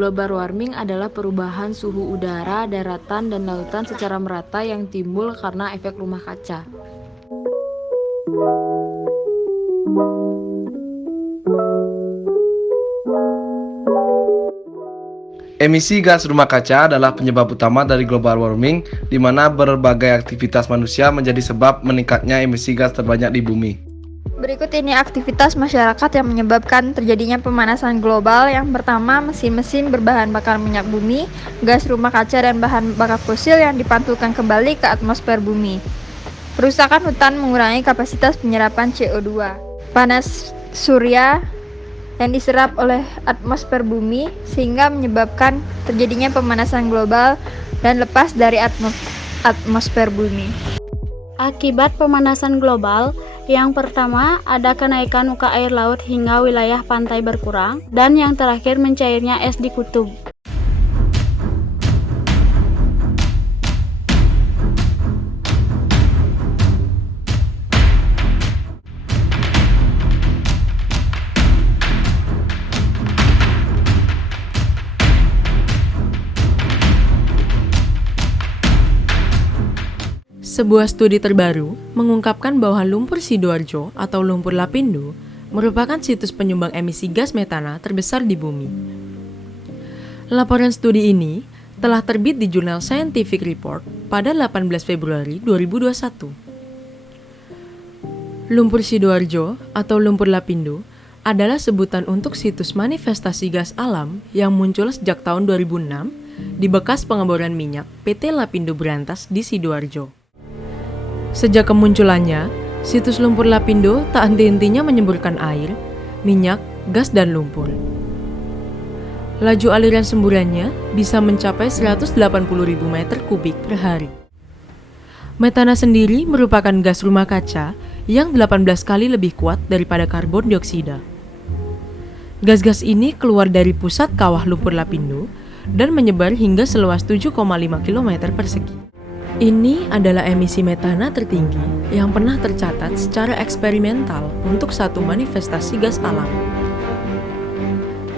Global warming adalah perubahan suhu udara, daratan, dan lautan secara merata yang timbul karena efek rumah kaca. Emisi gas rumah kaca adalah penyebab utama dari global warming, di mana berbagai aktivitas manusia menjadi sebab meningkatnya emisi gas terbanyak di bumi. Berikut ini aktivitas masyarakat yang menyebabkan terjadinya pemanasan global. Yang pertama, mesin-mesin berbahan bakar minyak bumi, gas rumah kaca, dan bahan bakar fosil yang dipantulkan kembali ke atmosfer bumi. Perusakan hutan mengurangi kapasitas penyerapan CO2. Panas surya yang diserap oleh atmosfer bumi sehingga menyebabkan terjadinya pemanasan global dan lepas dari atmosfer bumi. Akibat pemanasan global, yang pertama ada kenaikan muka air laut hingga wilayah pantai berkurang, dan yang terakhir mencairnya es di kutub. Sebuah studi terbaru mengungkapkan bahwa lumpur Sidoarjo atau lumpur Lapindo merupakan situs penyumbang emisi gas metana terbesar di bumi. Laporan studi ini telah terbit di jurnal Scientific Report pada 18 Februari 2021. Lumpur Sidoarjo atau lumpur Lapindo adalah sebutan untuk situs manifestasi gas alam yang muncul sejak tahun 2006 di bekas pengeboran minyak PT Lapindo Berantas di Sidoarjo. Sejak kemunculannya, situs lumpur Lapindo tak henti-hentinya menyemburkan air, minyak, gas, dan lumpur. Laju aliran semburannya bisa mencapai 180.000 meter kubik per hari. Metana sendiri merupakan gas rumah kaca yang 18 kali lebih kuat daripada karbon dioksida. Gas-gas ini keluar dari pusat kawah lumpur Lapindo dan menyebar hingga seluas 7,5 km persegi. Ini adalah emisi metana tertinggi yang pernah tercatat secara eksperimental untuk satu manifestasi gas alam.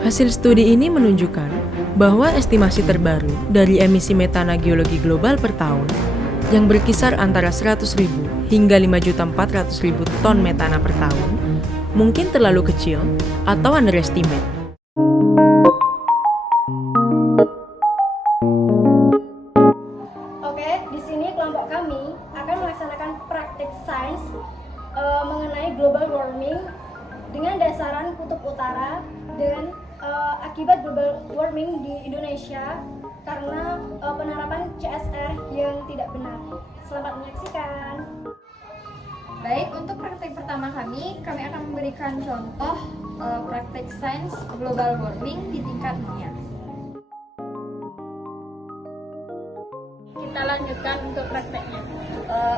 Hasil studi ini menunjukkan bahwa estimasi terbaru dari emisi metana geologi global per tahun yang berkisar antara 100.000 hingga 5.400.000 ton metana per tahun mungkin terlalu kecil atau underestimate. Kelompok kami akan melaksanakan praktik sains mengenai global warming dengan dasaran kutub utara dan akibat global warming di Indonesia karena penerapan CSR yang tidak benar. Selamat menyaksikan. Baik, untuk praktik pertama kami akan memberikan contoh praktik sains global warming di tingkat dunia. Kita lanjutkan untuk prakteknya.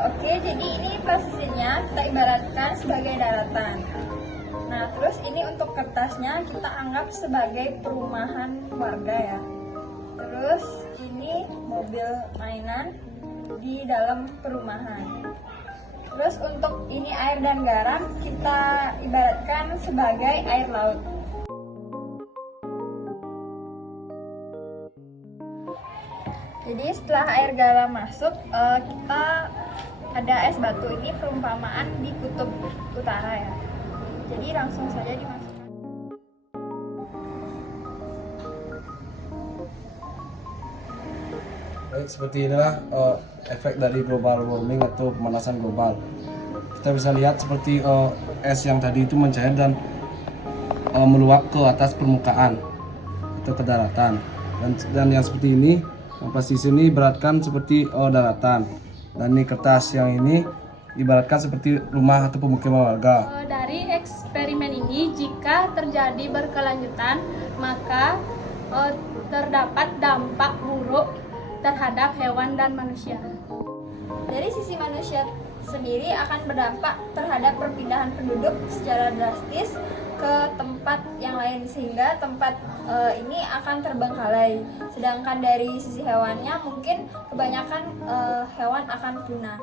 Oke, jadi ini posisinya kita ibaratkan sebagai daratan. Nah, terus ini untuk kertasnya kita anggap sebagai perumahan warga ya. Terus ini mobil mainan di dalam perumahan. Terus untuk ini air dan garam kita ibaratkan sebagai air laut. Jadi setelah air garam masuk, kita ada es batu. Ini perumpamaan di kutub utara ya. Jadi langsung saja dimasukkan. Baik, seperti inilah efek dari global warming atau pemanasan global. Kita bisa lihat seperti es yang tadi itu mencair dan meluap ke atas permukaan atau ke daratan. Dan yang seperti ini, yang pas di sini ibaratkan seperti daratan. Dan ini kertas yang ini ibaratkan seperti rumah atau pemukiman warga. Dari eksperimen ini, jika terjadi berkelanjutan, maka terdapat dampak buruk terhadap hewan dan manusia. Dari sisi manusia sendiri akan berdampak terhadap perpindahan penduduk secara drastis ke tempat yang lain, sehingga tempat ini akan terbengkalai. Sedangkan dari sisi hewannya mungkin kebanyakan hewan akan punah.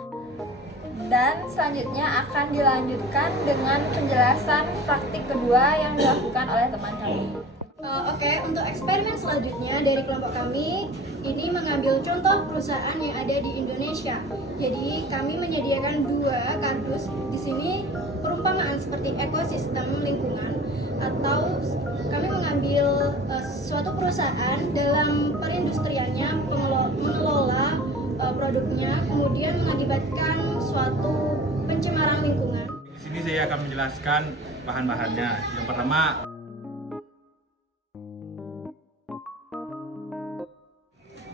Dan selanjutnya akan dilanjutkan dengan penjelasan praktik kedua yang dilakukan oleh teman kami. Oke, untuk eksperimen selanjutnya dari kelompok kami ini mengambil contoh perusahaan yang ada di Indonesia. Jadi kami menyediakan 2 kardus. Di sini perumpamaan seperti ekosistem lingkungan, atau kami mengambil suatu perusahaan dalam perindustriannya mengelola produknya, kemudian mengakibatkan suatu pencemaran lingkungan. Di sini saya akan menjelaskan bahan-bahannya. Yang pertama,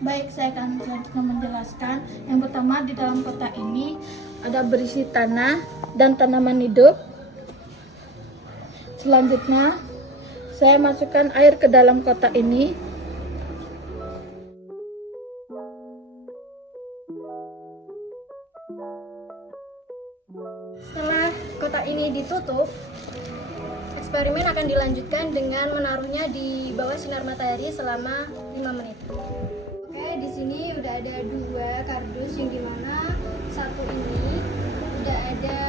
baik, saya akan selanjutnya menjelaskan. Yang pertama, di dalam kotak ini ada berisi tanah dan tanaman hidup. Selanjutnya, saya masukkan air ke dalam kotak ini. Setelah kotak ini ditutup, eksperimen akan dilanjutkan dengan menaruhnya di bawah sinar matahari selama 5 menit. Oke, di sini udah ada 2 kardus, yang dimana satu ini udah ada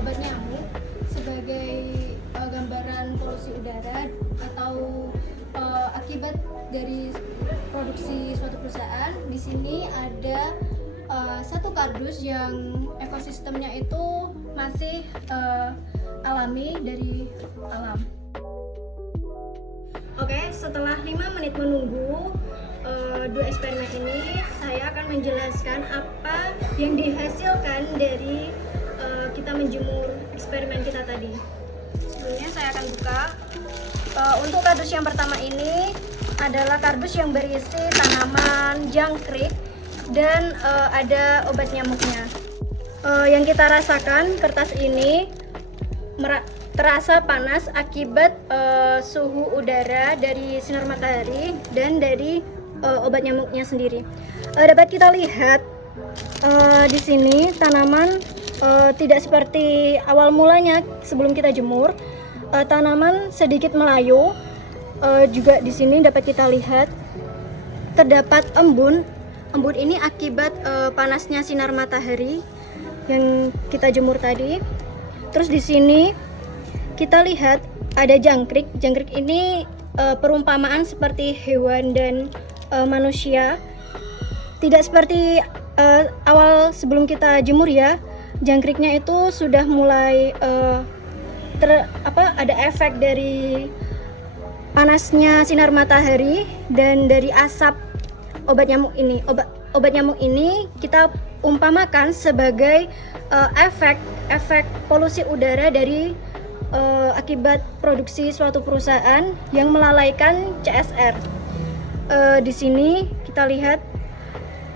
obat nyamuk sebagai gambaran polusi udara atau akibat dari produksi suatu perusahaan. Di sini ada satu kardus yang ekosistemnya itu masih alami dari alam. Oke, setelah 5 menit menunggu 2 eksperimen ini, saya akan menjelaskan apa yang dihasilkan dari kita menjemur eksperimen kita tadi. Sebelumnya saya akan buka. Untuk kardus yang pertama ini adalah kardus yang berisi tanaman jangkrik dan ada obat nyamuknya. Yang kita rasakan, kertas ini terasa panas akibat suhu udara dari sinar matahari dan dari obat nyamuknya sendiri. Dapat kita lihat di sini tanaman tidak seperti awal mulanya sebelum kita jemur. Tanaman sedikit melayu. Juga di sini dapat kita lihat terdapat embun. Embun ini akibat panasnya sinar matahari yang kita jemur tadi. Terus di sini kita lihat ada jangkrik. Jangkrik ini perumpamaan seperti hewan dan manusia. Tidak seperti awal sebelum kita jemur ya. Jangkriknya itu sudah mulai ada efek dari panasnya sinar matahari dan dari asap obat nyamuk ini. Obat nyamuk ini kita umpamakan sebagai efek polusi udara dari akibat produksi suatu perusahaan yang melalaikan CSR. Di sini kita lihat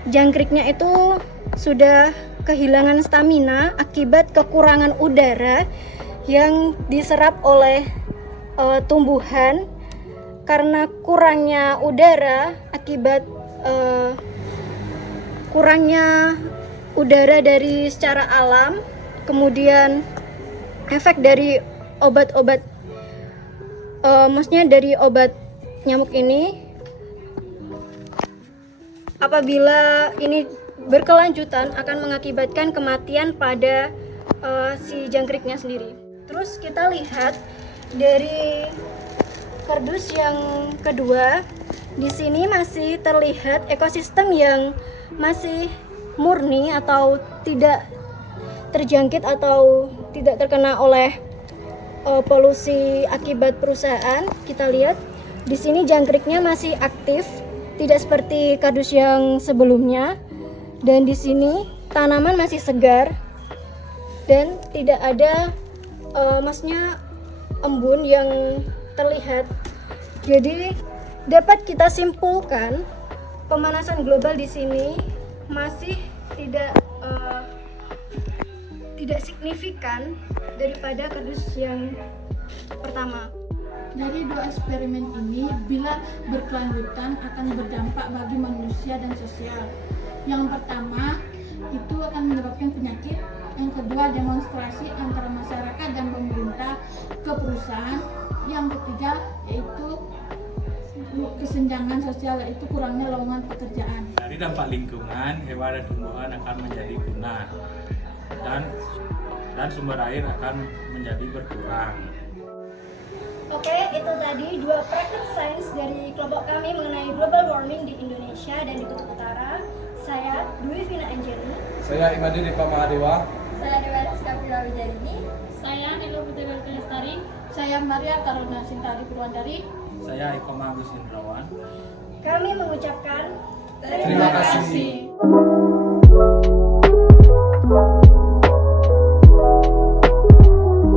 jangkriknya itu sudah kehilangan stamina akibat kekurangan udara yang diserap oleh tumbuhan. Karena kurangnya udara akibat kurangnya udara dari secara alam, kemudian efek dari obat-obat maksudnya dari obat nyamuk ini, apabila ini berkelanjutan akan mengakibatkan kematian pada si jangkriknya sendiri. Terus kita lihat dari kardus yang kedua, di sini masih terlihat ekosistem yang masih murni atau tidak terjangkit atau tidak terkena oleh polusi akibat perusahaan. Kita lihat di sini jangkriknya masih aktif, tidak seperti kardus yang sebelumnya. Dan di sini tanaman masih segar dan tidak ada maksudnya embun yang terlihat. Jadi dapat kita simpulkan pemanasan global di sini masih tidak signifikan daripada kardus yang pertama. Dari 2 eksperimen ini, bila berkelanjutan akan berdampak bagi manusia dan sosial. Yang pertama, itu akan menyebabkan penyakit. Yang kedua, demonstrasi antara masyarakat dan pemerintah ke perusahaan. Yang ketiga, yaitu kesenjangan sosial, yaitu kurangnya lowongan pekerjaan. dari dampak lingkungan, hewan dan tumbuhan akan menjadi punah dan sumber air akan menjadi berkurang. Oke, itu tadi 2 praktik sains dari kelompok kami mengenai global warming di Indonesia dan di Kutub Utara. Saya Dwi Vina Anjani. Saya Imadi Dipa Mahadewa. Saya Dewa Rizka Wijarini. Saya Nilo Putri Lestari. Saya Maria Karuna Sintari Purwandari. Saya Eko Agus Indrawan. Kami mengucapkan Terima kasih.